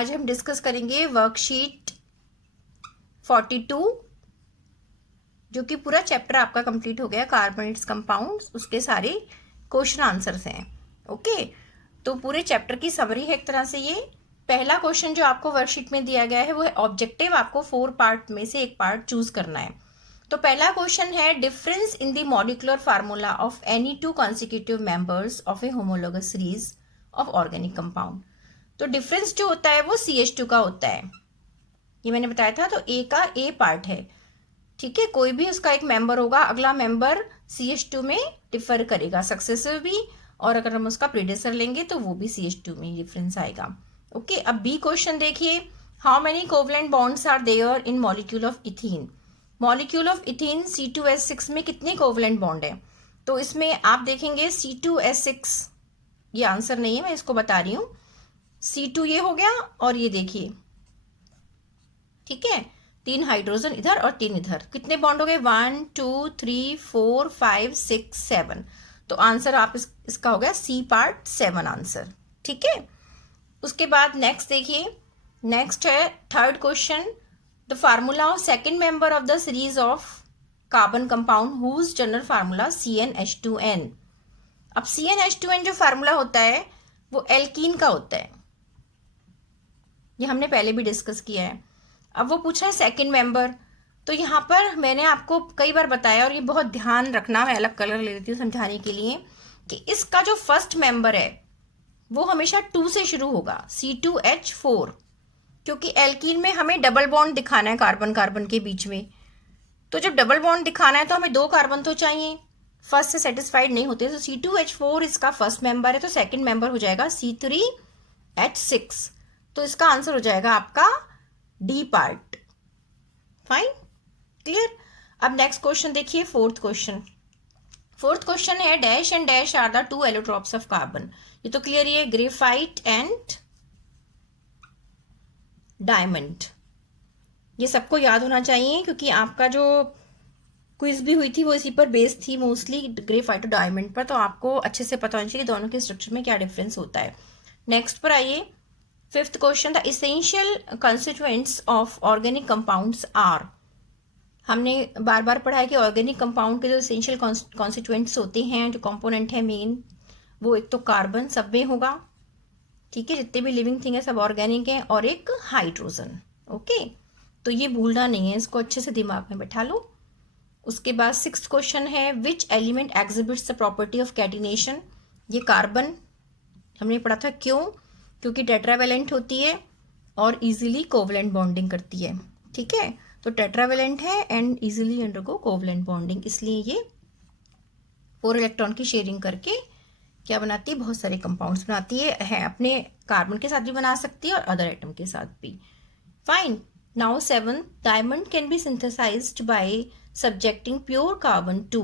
आज हम डिस्कस करेंगे वर्कशीट 42, जो कि पूरा चैप्टर आपका कंप्लीट हो गया, कार्बोनेट्स कंपाउंड्स, उसके सारे क्वेश्चन आंसर्स हैं। ओके, तो पूरे चैप्टर की समरी है एक तरह से ये। पहला क्वेश्चन जो आपको वर्कशीट में दिया गया है वो है ऑब्जेक्टिव, आपको 4 पार्ट में से एक पार्ट चूज करना है। तो पहला क्वेश्चन है difference in the molecular formula of any 2 consecutive members of A homologous series of organic compound. तो डिफरेंस जो होता है वो CH2 का होता है, ये मैंने बताया था। तो ए का ए पार्ट है, ठीक है। कोई भी उसका एक मेंबर होगा, अगला मेंबर CH2 में डिफर करेगा, सक्सेसिव भी, और अगर हम उसका प्रीडेसर लेंगे तो वो भी CH2 में डिफरेंस आएगा। ओके, अब बी क्वेश्चन देखिए, how many covalent bonds are there in molecule of ethene. Molecule of ethene C2H6 में कितने कोवलेंट बॉन्ड है? तो इसमें आप देखेंगे C2H6, ये आंसर नहीं है, मैं इसको बता रही हूँ। C2 ये हो गया, और ये देखिए, ठीक है, 3 हाइड्रोजन इधर और 3 इधर, कितने बॉन्ड हो गए? 1 2 3 4 5 6 7। तो आंसर आप इसका हो गया C पार्ट 7 आंसर, ठीक है। उसके बाद नेक्स्ट देखिए, नेक्स्ट है third question, the formula of second member of the series of carbon compound whose general formula CnH2n। अब CnH2n जो फार्मूला होता है वो एल्कीन का होता है, ये हमने पहले भी डिस्कस किया है। अब वो पूछा है सेकंड मेंबर, तो यहाँ पर मैंने आपको कई बार बताया, और ये बहुत ध्यान रखना, मैं अलग कलर ले लेती हूँ समझाने के लिए, कि इसका जो फर्स्ट मेंबर है वो हमेशा 2 से शुरू होगा, C2H4, क्योंकि एल्कीन में हमें डबल बॉन्ड दिखाना है कार्बन कार्बन के बीच में। तो जब डबल बॉन्ड दिखाना है तो हमें 2 कार्बन तो चाहिए, फर्स्ट से सेटिस्फाइड नहीं होते। तो C2H4 इसका फर्स्ट मेंबर है, तो सेकंड मेंबर हो जाएगा C3H6। तो इसका आंसर हो जाएगा आपका डी पार्ट। Fine, clear. अब नेक्स्ट क्वेश्चन देखिए, फोर्थ क्वेश्चन है dash and dash are the 2 allotropes of carbon. ये तो क्लियर ही है, ग्रेफाइट एंड डायमंड। ये सबको याद होना चाहिए, क्योंकि आपका जो क्विज भी हुई थी वो इसी पर बेस्ड थी, मोस्टली ग्रेफाइट और डायमंड पर। तो आपको अच्छे से पता होना चाहिए दोनों के स्ट्रक्चर में क्या डिफरेंस होता है। नेक्स्ट पर आइए, fifth question, the essential constituents of organic compounds are. हमने बार बार पढ़ा है कि ऑर्गेनिक कंपाउंड के जो इसेंशियल कॉन्स्टिट्यूएंट्स होते हैं, जो कंपोनेंट है मेन, वो एक तो कार्बन सब में होगा, ठीक है, जितने भी लिविंग थिंग है सब ऑर्गेनिक है, और एक हाइड्रोजन। ओके, तो ये भूलना नहीं है, इसको अच्छे से दिमाग में बैठा लो। उसके बाद सिक्स्थ क्वेश्चन है, which element exhibits the property of catenation. ये कार्बन हमने पढ़ा था, क्यों? क्योंकि टेट्रावेलेंट होती है और इजीली कोवलेंट बॉन्डिंग करती है, ठीक है। तो टेट्रावेलेंट है and easily undergo covalent bonding, इसलिए ये 4 इलेक्ट्रॉन की शेयरिंग करके क्या बनाती है? बहुत सारे कंपाउंड्स बनाती है, अपने कार्बन के साथ भी बना सकती है और अदर एटम के साथ भी। Fine, now 7, diamond can be synthesised by subjecting pure carbon to.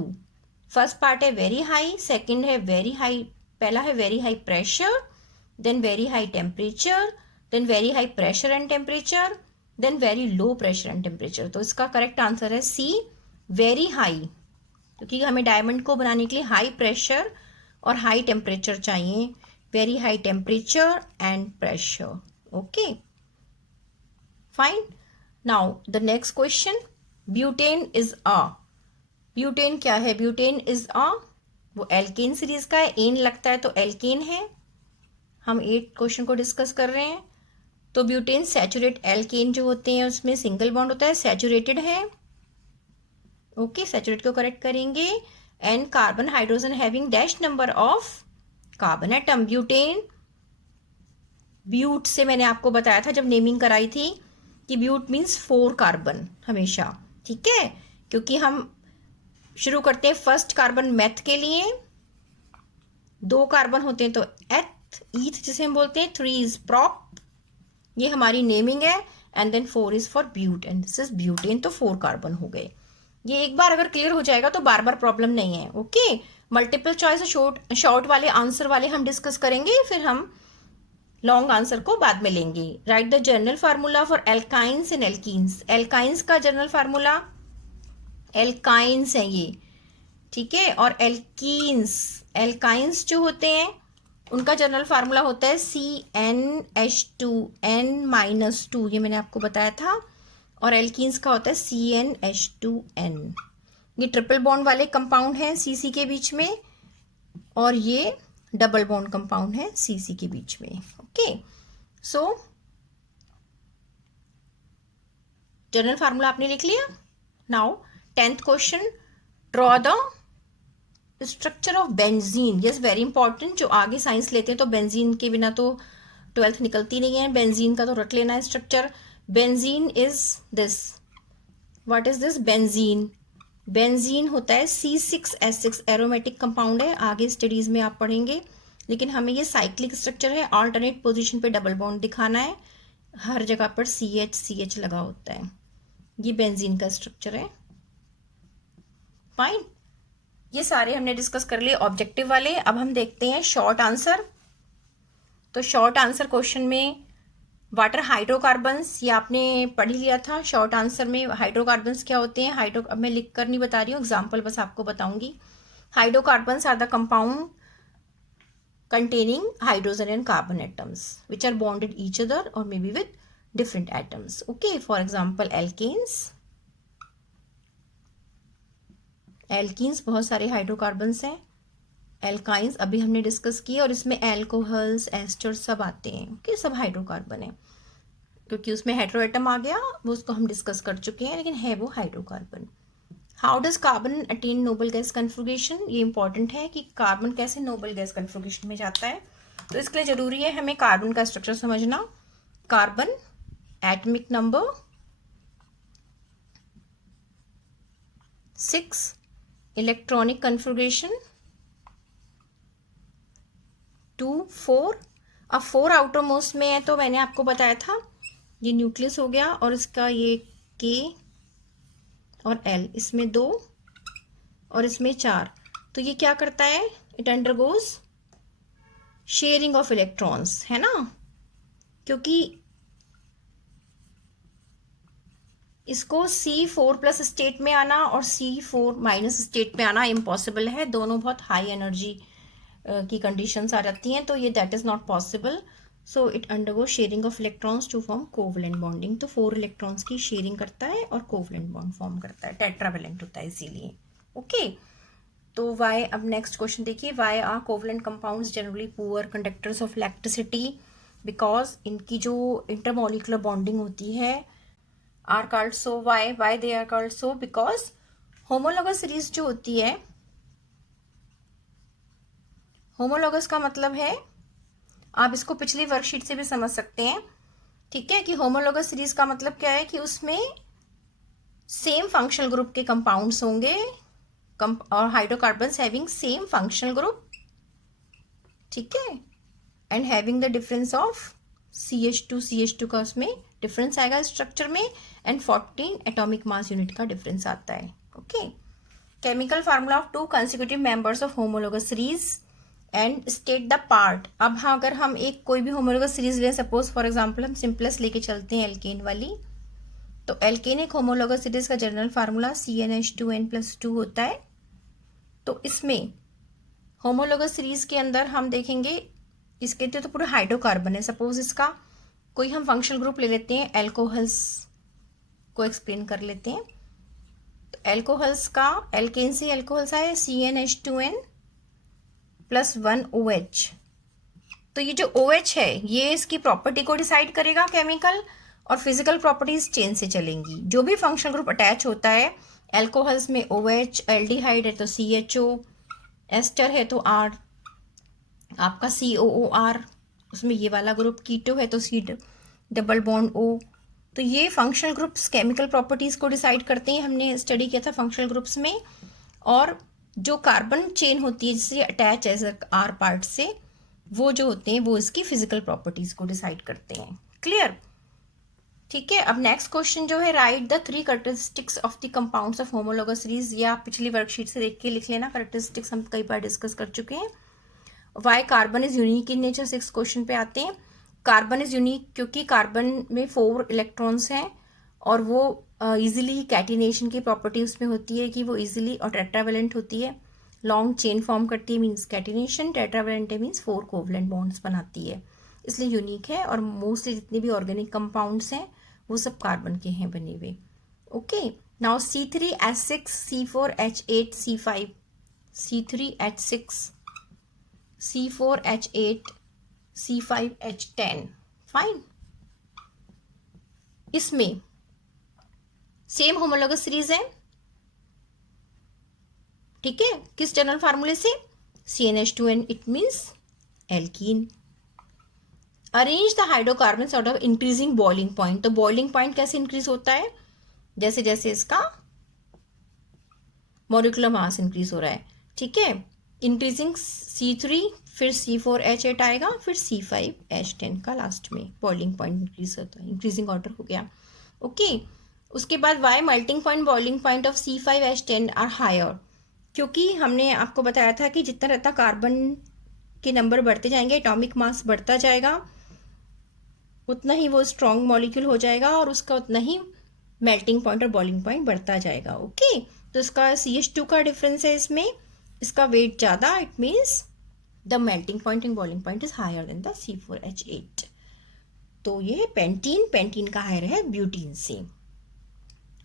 First part है वेरी हाई, सेकेंड है वेरी हाई, पहला है very high pressure, then very high temperature, then very high pressure and temperature, then very low pressure and temperature। तो इसका correct answer है C, very high, क्योंकि हमें diamond को बनाने के लिए हाई प्रेशर और हाई टेम्परेचर चाहिए, very high temperature and pressure. Okay, fine. Now the next question, butane is a. Butane क्या है? ब्यूटेन इज अ, वो एल्केन सीरीज का है, एन लगता है तो एल्केन है। हम 8 क्वेश्चन को डिस्कस कर रहे हैं। तो ब्यूटेन सैचुरेट, एल्केन जो होते हैं उसमें सिंगल बॉन्ड होता है, सैचुरेटेड है। ओके, सैचुरेट को करेक्ट करेंगे। And carbon hydrogen having dash number of carbon atom. Butane, but से मैंने आपको बताया था जब नेमिंग कराई थी कि ब्यूट मीन्स 4 कार्बन हमेशा, ठीक है, क्योंकि हम शुरू करते हैं फर्स्ट कार्बन मेथ के लिए, 2 कार्बन होते हैं तो एथ, ईथ जिसे हम बोलते हैं, 3 इज प्रॉप, ये हमारी नेमिंग है, and then 4 is for but, and this is butane. तो 4 कार्बन हो गए। ये एक बार अगर क्लियर हो जाएगा तो बार बार प्रॉब्लम नहीं है। ओके, मल्टीपल चॉइस शॉर्ट वाले आंसर वाले हम डिस्कस करेंगे, फिर हम लॉन्ग आंसर को बाद में लेंगे। Right the general formula for alkynes and alkenes. Alkynes का जनरल फार्मूला, एल्काइंस है ये, ठीक है, और एल्कीन्स, एल्काइंस जो होते हैं उनका जनरल फार्मूला होता है CnH2n-2, ये मैंने आपको बताया था। और एल्कीन्स का होता है CnH2n। ये ट्रिपल बॉन्ड वाले कंपाउंड हैं CC के बीच में, और ये डबल बॉन्ड कंपाउंड है CC के बीच में। ओके, सो जनरल फार्मूला आपने लिख लिया। Now 10th question, draw the structure of benzene. Yes, very important. जो आगे साइंस लेते हैं तो बेंजीन के बिना तो 12th निकलती नहीं है। बेंजीन का तो रट लेना है structure. Benzene is this. What is this? Benzene. Benzene होता है C6H6, एरोमेटिक कंपाउंड है, आगे स्टडीज में आप पढ़ेंगे। लेकिन हमें ये साइक्लिक स्ट्रक्चर है, ऑल्टरनेट पोजीशन पे डबल बॉन्ड दिखाना है, हर जगह पर CH लगा होता है। ये बेंजीन का स्ट्रक्चर है। फाइन, ये सारे हमने डिस्कस कर लिए ऑब्जेक्टिव वाले। अब हम देखते हैं शॉर्ट आंसर। तो शॉर्ट आंसर क्वेश्चन में वाटर हाइड्रोकार्बन्स, ये आपने पढ़ लिया था। शॉर्ट आंसर में हाइड्रोकार्बन्स क्या होते हैं? अब मैं लिख कर नहीं बता रही हूँ, एग्जाम्पल बस आपको बताऊंगी। Hydrocarbons are the compound containing hydrogen and carbon atoms which are bonded each other or maybe with different atoms. Okay, for example alkanes. Alkenes बहुत सारे हाइड्रोकार्बन्स हैं। एल्काइंस अभी हमने डिस्कस किए, और इसमें एल्कोहल्स, एस्टर्स सब आते हैं। ओके, सब हाइड्रोकार्बन है, क्योंकि उसमें हेटेरोएटम आ गया, वो उसको हम डिस्कस कर चुके हैं, लेकिन है वो hydrocarbon. How does carbon attain noble gas configuration? ये इंपॉर्टेंट है कि कार्बन कैसे नोबल गैस कन्फिग्रेशन में जाता है। तो इसके लिए जरूरी है हमें कार्बन का स्ट्रक्चर समझना। Carbon atomic number 6, electronic configuration 2, 4। अब 4 आउटर मोस्ट में है, तो मैंने आपको बताया था ये न्यूक्लियस हो गया, और इसका ये K और L, इसमें 2 और इसमें 4। तो ये क्या करता है? It undergoes sharing of electrons, है ना, क्योंकि इसको C4+ स्टेट में आना और C4- स्टेट में आना इम्पॉसिबल है। दोनों बहुत हाई एनर्जी की कंडीशंस आ जाती हैं, तो ये that is not possible. So it undergo sharing of electrons to form covalent bonding. तो 4 इलेक्ट्रॉन्स की शेयरिंग करता है और कोवलेंट बॉन्ड फॉर्म करता है, टेट्रावेलेंट होता है इसीलिए। ओके, तो वाई, अब नेक्स्ट क्वेश्चन देखिए, why are covalent compounds generally poor conductors of electricity? Because इनकी जो इंटरमोलिकुलर बॉन्डिंग होती है are called so. Why they are called so? Because homologous series जो होती है, होमोलोगस का मतलब है, आप इसको पिछली वर्कशीट से भी समझ सकते हैं, ठीक है, कि होमोलोगस सीरीज का मतलब क्या है कि उसमें सेम फंक्शनल ग्रुप के कंपाउंड्स होंगे, और hydrocarbons having same functional group, ठीक है, and having the difference of CH2 का उसमें डिफरेंस आएगा स्ट्रक्चर में, एंड 14 एटॉमिक मास यूनिट का डिफरेंस आता है। Okay, chemical formula of 2 consecutive members of homologous series and state the part. अब हाँ, अगर हम एक कोई भी होमोलोगस सीरीज लें, सपोज फॉर एग्जांपल हम सिंपलेस्ट लेके चलते हैं एल्केन वाली, तो एल्केन एक होमोलोगस सीरीज का जनरल फार्मूला CnH2n+2 होता है। तो इसमें होमोलोगस सीरीज के अंदर हम देखेंगे, इसके तो पूरा हाइड्रोकार्बन है। सपोज इसका कोई हम फंक्शनल ग्रुप ले लेते हैं, एल्कोहल्स को एक्सप्लेन कर लेते हैं। तो एल्कोहल्स का, एल्केन से एल्कोहल्स आए CnH2n+1 OH। तो ये जो OH है, ये इसकी प्रॉपर्टी को डिसाइड करेगा केमिकल, और फिजिकल प्रॉपर्टीज चेंज से चलेंगी। जो भी फंक्शनल ग्रुप अटैच होता है, एल्कोहल्स में OH, एल्डिहाइड है तो CHO, एस्टर है तो R, आपका COOR, उसमें ये वाला ग्रुप, कीटो है तो C डबल बॉन्ड O। तो ये फंक्शनल ग्रुप्स केमिकल प्रॉपर्टीज को डिसाइड करते हैं, हमने स्टडी किया था फंक्शनल ग्रुप्स में। और जो कार्बन चेन होती है जिससे अटैच है R पार्ट से, वो जो होते हैं वो इसकी फिजिकल प्रॉपर्टीज को डिसाइड करते हैं। क्लियर? ठीक है, अब नेक्स्ट क्वेश्चन जो है, right the 3 characteristics of the compounds of homologous series. ये आप पिछली वर्कशीट से देख के लिख लेना, कैरेक्टरिस्टिक्स हम कई बार डिस्कस कर चुके हैं। Why carbon is unique in nature, 6 question पे आते हैं। कार्बन इज यूनिक क्योंकि कार्बन में 4 इलेक्ट्रॉन्स हैं, और वो इजीली कैटिनेशन की प्रॉपर्टी उसमें होती है कि वो इजीली और टेट्रावेलेंट होती है। लॉन्ग चेन फॉर्म करती है means catenation, tetravalent means 4 covalent bonds बनाती है, इसलिए यूनिक है। और मोस्टली जितने भी ऑर्गेनिक कंपाउंड्स हैं वो सब कार्बन के हैं बने हुए। Okay, now C3H6 C4H8 C5 C3H6 C4H8 C5H10 fine. इसमें सेम होमोलॉगस सीरीज है, ठीक है। किस जनरल फार्मूले से? CnH2n, it means alkene. Arrange the hydrocarbon out of increasing boiling point. तो बॉइलिंग पॉइंट कैसे इंक्रीज होता है? जैसे जैसे इसका मॉलिक्यूलर मास इंक्रीज हो रहा है, ठीक है। इंक्रीजिंग C3, फिर C4H8 आएगा, फिर C5H10 का लास्ट में बॉइलिंग पॉइंट इंक्रीज होता है, इंक्रीजिंग ऑर्डर हो गया। ओके, उसके बाद why melting point boiling point of C5H10 are higher, क्योंकि हमने आपको बताया था कि जितना रहता कार्बन के नंबर बढ़ते जाएंगे, एटॉमिक मास बढ़ता जाएगा, उतना ही वो स्ट्रॉन्ग मॉलिक्यूल हो जाएगा और उसका उतना ही मेल्टिंग पॉइंट और बॉइलिंग पॉइंट बढ़ता जाएगा। ओके, तो इसका CH2 का डिफरेंस है, इसमें इसका वेट ज़्यादा, it means the melting point and boiling point is higher than the C4H8। तो ये पेंटीन, पेंटीन का हायर है ब्यूटीन से।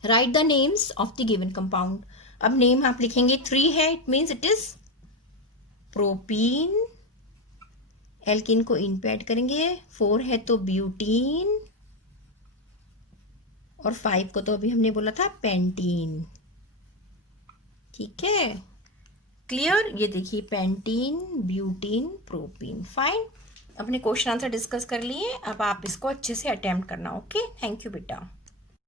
Write the names of the given compound. अब नेम आप लिखेंगे, 3 है, it means it is propene, alkene को इन पे ऐड करेंगे, 4 है तो ब्यूटीन, और 5 को तो अभी हमने बोला था पेंटीन, ठीक है। क्लियर? ये देखिए, पेंटीन, ब्यूटीन, प्रोपीन, फाइन। अपने क्वेश्चन आंसर डिस्कस कर लिए, अब आप इसको अच्छे से अटेम्प्ट करना। ओके, थैंक यू बेटा।